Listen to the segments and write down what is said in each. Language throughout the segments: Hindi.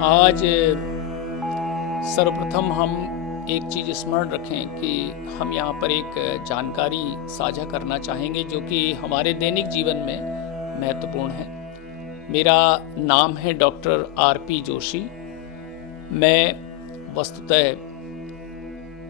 आज सर्वप्रथम हम एक चीज़ स्मरण रखें कि हम यहाँ पर एक जानकारी साझा करना चाहेंगे जो कि हमारे दैनिक जीवन में महत्वपूर्ण है। मेरा नाम है डॉक्टर आर.पी. जोशी। मैं वस्तुतः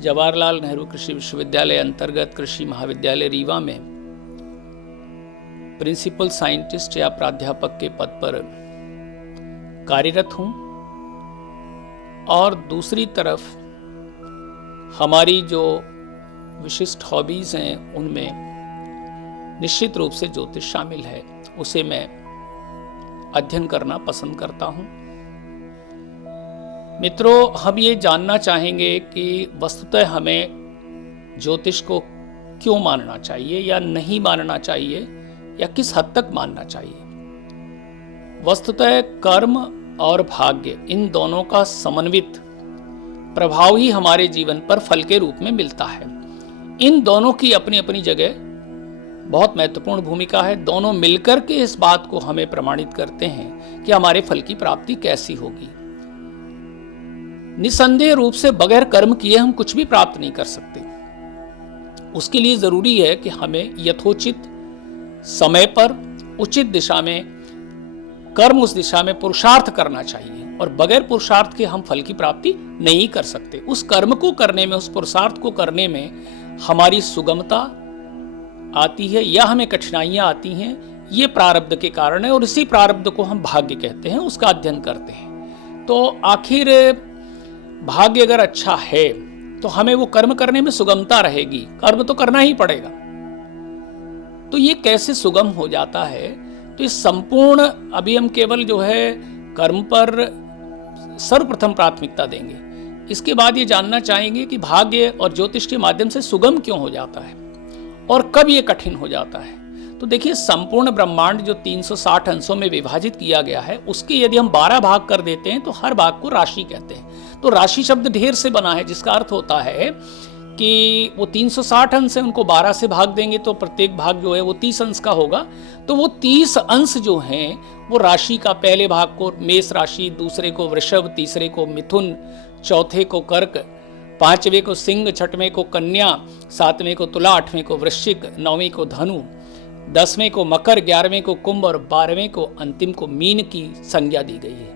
जवाहरलाल नेहरू कृषि विश्वविद्यालय अंतर्गत कृषि महाविद्यालय रीवा में प्रिंसिपल साइंटिस्ट या प्राध्यापक के पद पर कार्यरत हूँ और दूसरी तरफ हमारी जो विशिष्ट हॉबीज़ हैं उनमें निश्चित रूप से ज्योतिष शामिल है। उसे मैं अध्ययन करना पसंद करता हूँ। मित्रों, हम ये जानना चाहेंगे कि वस्तुतः हमें ज्योतिष को क्यों मानना चाहिए या नहीं मानना चाहिए या किस हद तक मानना चाहिए। वस्तुतः कर्म और भाग्य इन दोनों का समन्वित प्रभाव ही हमारे जीवन पर फल के रूप में मिलता है। इन दोनों की अपनी अपनी जगह बहुत महत्वपूर्ण भूमिका है। दोनों मिलकर के इस बात को हमें प्रमाणित करते हैं कि हमारे फल की प्राप्ति कैसी होगी। निसंदेह रूप से बगैर कर्म किए हम कुछ भी प्राप्त नहीं कर सकते। उसके लिए जरूरी है कि हमें यथोचित समय पर उचित दिशा में कर्म, उस दिशा में पुरुषार्थ करना चाहिए और बगैर पुरुषार्थ के हम फल की प्राप्ति नहीं कर सकते। उस कर्म को करने में, उस पुरुषार्थ को करने में हमारी सुगमता आती है या हमें कठिनाइयां आती हैं, ये प्रारब्ध के कारण है और इसी प्रारब्ध को हम भाग्य कहते हैं, उसका अध्ययन करते हैं। तो आखिर भाग्य अगर अच्छा है तो हमें वो कर्म करने में सुगमता रहेगी। कर्म तो करना ही पड़ेगा। तो ये कैसे सुगम हो जाता है? तो इस संपूर्ण अभी हम केवल जो है कर्म पर सर्वप्रथम प्राथमिकता देंगे। इसके बाद ये जानना चाहेंगे कि भाग्य और ज्योतिष के माध्यम से सुगम क्यों हो जाता है और कब ये कठिन हो जाता है। तो देखिए, संपूर्ण ब्रह्मांड जो 360 अंशों में विभाजित किया गया है, उसके यदि हम 12 भाग कर देते हैं तो हर भाग को राशि कहते हैं। तो राशि शब्द ढेर से बना है, जिसका अर्थ होता है कि वो 360 अंश है, उनको 12 से भाग देंगे तो प्रत्येक भाग जो है वो 30 अंश का होगा। तो वो 30 अंश जो हैं वो राशि का, पहले भाग को मेष राशि, दूसरे को वृषभ, तीसरे को मिथुन, चौथे को कर्क, पांचवें को सिंह, छठवें को कन्या, सातवें को तुला, आठवें को वृश्चिक, नौवीं को धनु, 10वें को मकर, 11वें को कुंभ और 12वें को अंतिम को मीन की संज्ञा दी गई है।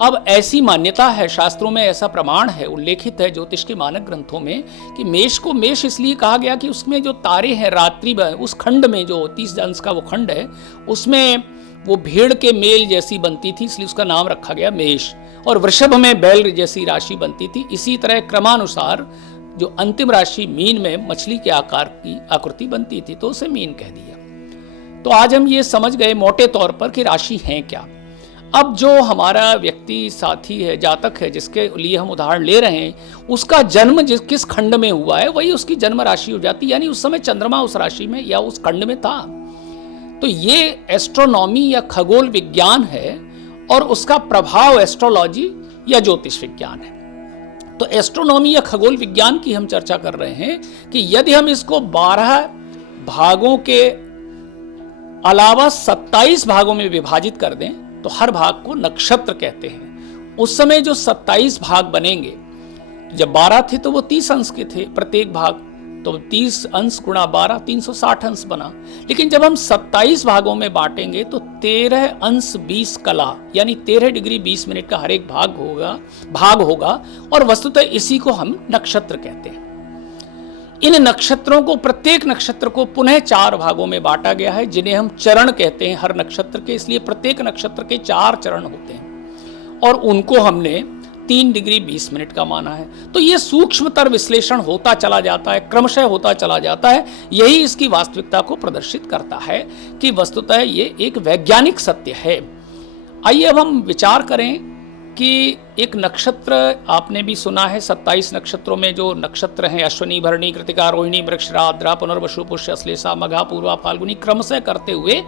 अब ऐसी मान्यता है, शास्त्रों में ऐसा प्रमाण है, उल्लेखित है ज्योतिष के मानक ग्रंथों में कि मेष को मेष इसलिए कहा गया कि उसमें जो तारे हैं रात्रि, उस खंड में जो 30 अंश का वो खंड है, उसमें वो भेड़ के मेल जैसी बनती थी, इसलिए उसका नाम रखा गया मेष। और वृषभ में बैल जैसी राशि बनती थी। इसी तरह क्रमानुसार जो अंतिम राशि मीन में मछली के आकार की आकृति बनती थी, तो उसे मीन कह दिया। तो आज हम ये समझ गए मोटे तौर पर कि राशि है क्या। अब जो हमारा व्यक्ति साथी है, जातक है, जिसके लिए हम उदाहरण ले रहे हैं, उसका जन्म किस खंड में हुआ है वही उसकी जन्म राशि हो जाती है, यानी उस समय चंद्रमा उस राशि में या उस खंड में था। तो ये एस्ट्रोनॉमी या खगोल विज्ञान है और उसका प्रभाव एस्ट्रोलॉजी या ज्योतिष विज्ञान है। तो एस्ट्रोनॉमी या खगोल विज्ञान की हम चर्चा कर रहे हैं कि यदि हम इसको 12 भागों के अलावा 27 भागों में विभाजित कर दें तो हर भाग को नक्षत्र कहते हैं। उस समय जो 27 भाग बनेंगे, जब 12 थे तो वो 30 अंश के थे प्रत्येक भाग, तो 30 अंश गुणा 12 360 अंश बना। लेकिन जब हम 27 भागों में बांटेंगे तो 13 अंश 20 कला, यानी 13 डिग्री 20 मिनट का हर एक भाग होगा और वस्तुतः इसी को हम नक्षत्र कहते हैं। इन नक्षत्रों को, प्रत्येक नक्षत्र को पुनः 4 भागों में बांटा गया है, जिन्हें हम चरण कहते हैं हर नक्षत्र के। इसलिए प्रत्येक नक्षत्र के 4 चरण होते हैं और उनको हमने 3 डिग्री 20 मिनट का माना है। तो ये सूक्ष्मतर विश्लेषण होता चला जाता है, क्रमशः होता चला जाता है। यही इसकी वास्तविकता को प्रदर्शित करता है कि वस्तुतः ये एक वैज्ञानिक सत्य है। आइए अब हम विचार करें कि एक नक्षत्र आपने भी सुना है, 27 नक्षत्रों में जो नक्षत्र हैं अश्विनी, भरणी, कृतिका, रोहिणी, मृगशिरा, आद्रा, पुनर्वसु, पुष्य, अश्लेषा, मघा, पूर्वा, फाल्गुनी, क्रमशः करते हुए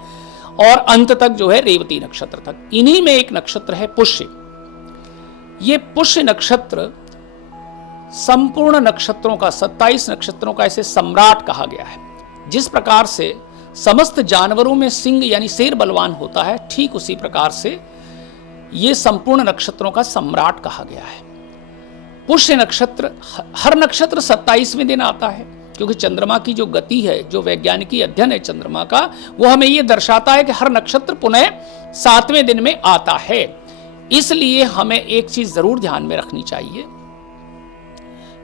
और अंत तक जो है रेवती नक्षत्र तक। इन्हीं में एक नक्षत्र है पुष्य। ये पुष्य नक्षत्र संपूर्ण नक्षत्रों का, 27 नक्षत्रों का इसे सम्राट कहा गया है। जिस प्रकार से समस्त जानवरों में सिंह यानी शेर बलवान होता है, ठीक उसी प्रकार से ये संपूर्ण नक्षत्रों का सम्राट कहा गया है। पुष्य नक्षत्र, हर नक्षत्र 27वें दिन आता है, क्योंकि चंद्रमा की जो गति है, जो वैज्ञानिकी अध्ययन है चंद्रमा का, वो हमें ये दर्शाता है कि हर नक्षत्र पुनः 7वें दिन में आता है। इसलिए हमें एक चीज जरूर ध्यान में रखनी चाहिए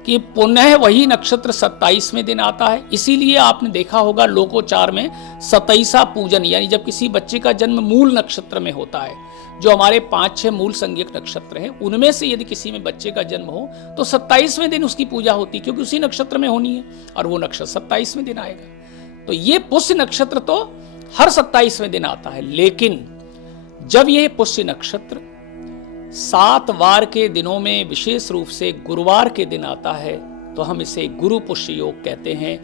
कि पुनः वही नक्षत्र 27वें दिन आता है। इसीलिए आपने देखा होगा लोकोचार में 27वां पूजन, यानी जब किसी बच्चे का जन्म मूल नक्षत्र में होता है, जो हमारे 5-6 मूल संज्ञक नक्षत्र हैं, उनमें से यदि किसी में बच्चे का जन्म हो तो 27वें दिन उसकी पूजा होती है, क्योंकि उसी नक्षत्र में होनी है और वो नक्षत्र 27वें दिन आएगा। तो ये पुष्य नक्षत्र तो हर 27वें दिन आता है, लेकिन जब ये पुष्य नक्षत्र 7 वार के दिनों में विशेष रूप से गुरुवार के दिन आता है तो हम इसे गुरु पुष्य योग कहते हैं।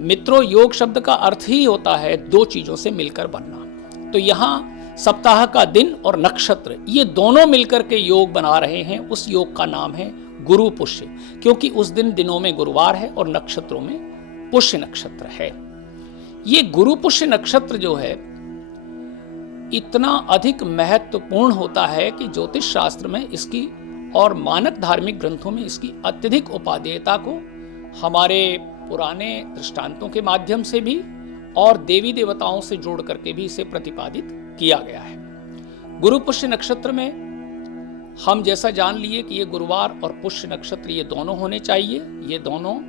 मित्रों, योग शब्द का अर्थ ही होता है दो चीजों से मिलकर बनना। तो यहाँ सप्ताह का दिन और नक्षत्र, ये दोनों मिलकर के योग बना रहे हैं। उस योग का नाम है गुरु पुष्य, क्योंकि उस दिन दिनों में गुरुवार है और नक्षत्रों में पुष्य नक्षत्र है। ये गुरु पुष्य नक्षत्र जो है इतना अधिक महत्वपूर्ण होता है कि ज्योतिष शास्त्र में इसकी और मानक धार्मिक ग्रंथों में इसकी अत्यधिक उपादेयता को हमारे पुराने दृष्टांतों के माध्यम से भी और देवी देवताओं से जोड़ करके भी इसे प्रतिपादित किया गया है। गुरु पुष्य नक्षत्र में हम जैसा जान लिए कि ये गुरुवार और पुष्य नक्षत्र ये दोनों होने चाहिए। ये दोनों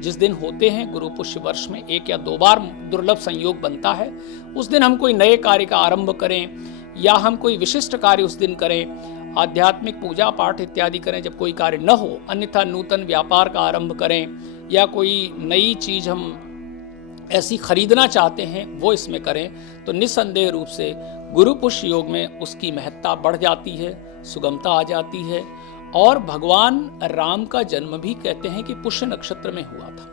जिस दिन होते हैं, गुरु पुष्य वर्ष में 1 या 2 बार दुर्लभ संयोग बनता है, उस दिन हम कोई नए कार्य का आरंभ करें या हम कोई विशिष्ट कार्य उस दिन करें, आध्यात्मिक पूजा पाठ इत्यादि करें जब कोई कार्य न हो, अन्यथा नूतन व्यापार का आरंभ करें या कोई नई चीज हम ऐसी खरीदना चाहते हैं वो इसमें करें, तो निस्संदेह रूप से गुरु पुष्य योग में उसकी महत्ता बढ़ जाती है, सुगमता आ जाती है। और भगवान राम का जन्म भी कहते हैं कि पुष्य नक्षत्र में हुआ था।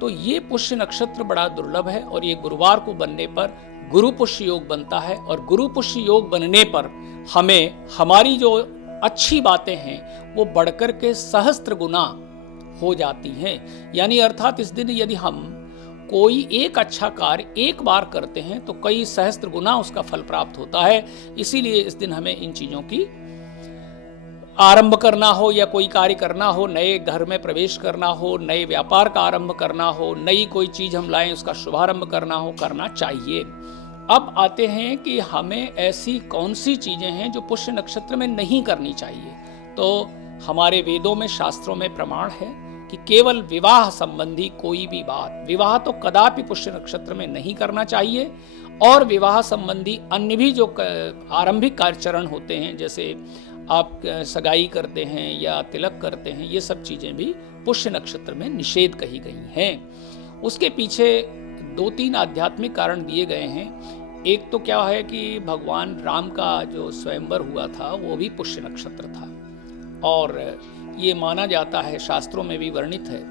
तो ये पुष्य नक्षत्र बड़ा दुर्लभ है और ये गुरुवार को बनने पर गुरु पुष्य योग बनता है। और गुरु पुष्य योग बनने पर हमें हमारी जो अच्छी बातें हैं वो बढ़कर के सहस्त्र गुना हो जाती हैं। यानी अर्थात इस दिन यदि हम कोई एक अच्छा कार्य एक बार करते हैं तो कई सहस्त्र गुना उसका फल प्राप्त होता है। इसीलिए इस दिन हमें इन चीजों की आरंभ करना हो या कोई कार्य करना हो, नए घर में प्रवेश करना हो, नए व्यापार का आरंभ करना हो, नई कोई चीज हम लाएं उसका शुभारंभ करना हो, करना चाहिए। अब आते हैं कि हमें ऐसी कौन सी चीजें हैं जो पुष्य नक्षत्र में नहीं करनी चाहिए। तो हमारे वेदों में, शास्त्रों में प्रमाण है कि केवल विवाह संबंधी कोई भी बात, विवाह तो कदापि पुष्य नक्षत्र में नहीं करना चाहिए। और विवाह संबंधी अन्य भी जो आरंभिक कार्यचरण होते हैं, जैसे आप सगाई करते हैं या तिलक करते हैं, ये सब चीजें भी पुष्य नक्षत्र में निषेध कही गई हैं। उसके पीछे 2-3 आध्यात्मिक कारण दिए गए हैं। एक तो क्या है कि भगवान राम का जो स्वयंवर हुआ था वो भी पुष्य नक्षत्र था। और ये माना जाता है, शास्त्रों में भी वर्णित है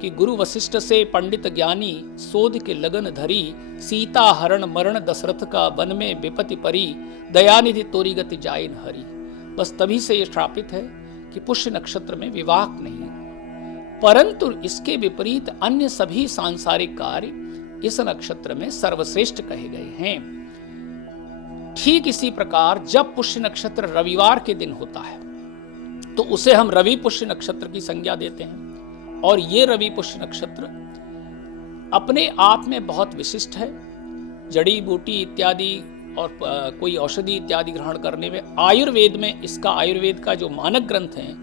कि गुरु वशिष्ठ से पंडित ज्ञानी शोध के लगन धरी, सीता हरण मरण दशरथ का वन में विपत्ति परी, दयानिधि तोरी गति जाइन हरी। बस तभी से यह श्रापित है कि पुष्य नक्षत्र में विवाह नहीं, परंतु इसके विपरीत अन्य सभी सांसारिक कार्य इस नक्षत्र में सर्वश्रेष्ठ कहे गए हैं। ठीक इसी प्रकार जब पुष्य नक्षत्र रविवार के दिन होता है तो उसे हम रवि पुष्य नक्षत्र की संज्ञा देते हैं। और ये रवि पुष्य नक्षत्र अपने आप में बहुत विशिष्ट है। जड़ी बूटी इत्यादि और कोई औषधि इत्यादि ग्रहण करने में, आयुर्वेद में इसका, आयुर्वेद का जो मानक ग्रंथ है,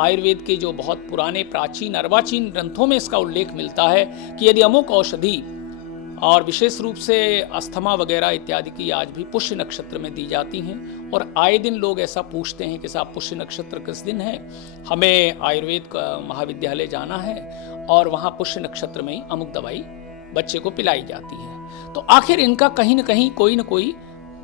आयुर्वेद के जो बहुत पुराने प्राचीन अर्वाचीन ग्रंथों में इसका उल्लेख मिलता है कि यदि अमुक औषधि, और विशेष रूप से अस्थमा वगैरह इत्यादि की आज भी पुष्य नक्षत्र में दी जाती हैं। और आए दिन लोग ऐसा पूछते हैं कि साहब पुष्य नक्षत्र किस दिन है, हमें आयुर्वेद का महाविद्यालय जाना है और वहाँ पुष्य नक्षत्र में ही अमुक दवाई बच्चे को पिलाई जाती है। तो आखिर इनका कहीं न कहीं कोई न कोई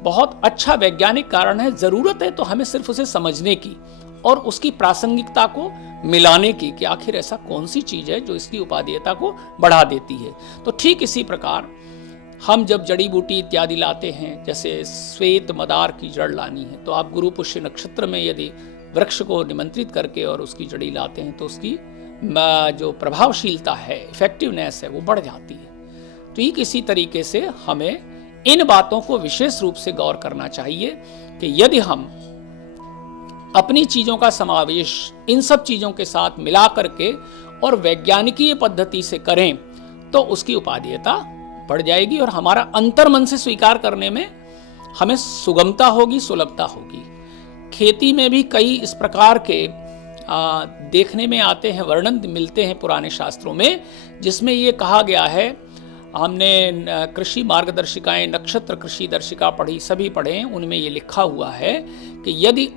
बहुत अच्छा वैज्ञानिक कारण है। जरूरत है तो हमें सिर्फ उसे समझने की और उसकी प्रासंगिकता को मिलाने की कि आखिर ऐसा कौन सी चीज है जो इसकी उपादेयता को बढ़ा देती है। तो ठीक इसी प्रकार हम जब जड़ी बूटी इत्यादि लाते हैं, जैसे श्वेत मदार की जड़ लानी है, तो आप गुरु पुष्य नक्षत्र में यदि वृक्ष को निमंत्रित करके और उसकी जड़ी लाते हैं तो उसकी जो प्रभावशीलता है, इफेक्टिवनेस है, वो बढ़ जाती है। ठीक इसी तरीके से हमें इन बातों को विशेष रूप से गौर करना चाहिए कि यदि हम अपनी चीजों का समावेश इन सब चीजों के साथ मिला करके और वैज्ञानिकीय पद्धति से करें तो उसकी उपादेयता बढ़ जाएगी और हमारा अंतर्मन से स्वीकार करने में हमें सुगमता होगी, सुलभता होगी। खेती में भी कई इस प्रकार के देखने में आते हैं, वर्णन मिलते हैं पुराने शास्त्रों में, जिसमें ये कहा गया है, हमने कृषि मार्गदर्शिकाएं, नक्षत्र कृषि दर्शिका पढ़ी, सभी पढ़े, उनमें ये लिखा हुआ है कि यदि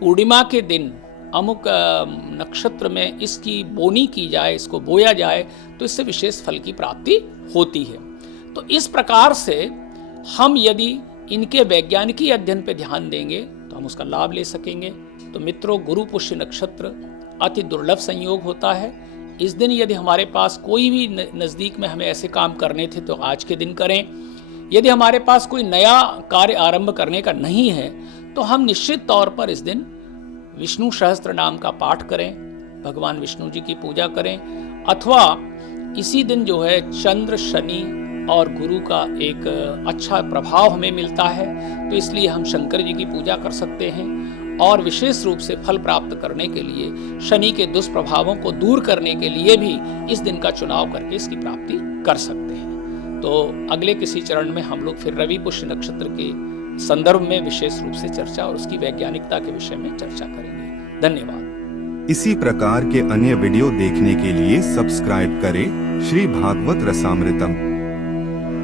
पूर्णिमा के दिन अमुक नक्षत्र में इसकी बोनी की जाए, इसको बोया जाए, तो इससे विशेष फल की प्राप्ति होती है। तो इस प्रकार से हम यदि इनके वैज्ञानिकी अध्ययन पे ध्यान देंगे तो हम उसका लाभ ले सकेंगे। तो मित्रों, गुरु पुष्य नक्षत्र अति दुर्लभ संयोग होता है। इस दिन यदि हमारे पास कोई भी नज़दीक में हमें ऐसे काम करने थे तो आज के दिन करें। यदि हमारे पास कोई नया कार्य आरंभ करने का नहीं है तो हम निश्चित तौर पर इस दिन विष्णु सहस्त्र नाम का पाठ करें, भगवान विष्णु जी की पूजा करें, अथवा इसी दिन जो है चंद्र, शनि और गुरु का एक अच्छा प्रभाव हमें मिलता है, तो इसलिए हम शंकर जी की पूजा कर सकते हैं और विशेष रूप से फल प्राप्त करने के लिए, शनि के दुष्प्रभावों को दूर करने के लिए भी इस दिन का चुनाव करके इसकी प्राप्ति कर सकते हैं। तो अगले किसी चरण में हम लोग फिर रवि पुष्य नक्षत्र के संदर्भ में विशेष रूप से चर्चा और उसकी वैज्ञानिकता के विषय में चर्चा करेंगे। धन्यवाद। इसी प्रकार के अन्य वीडियो देखने के लिए सब्सक्राइब करें श्री भागवत रसामृतम।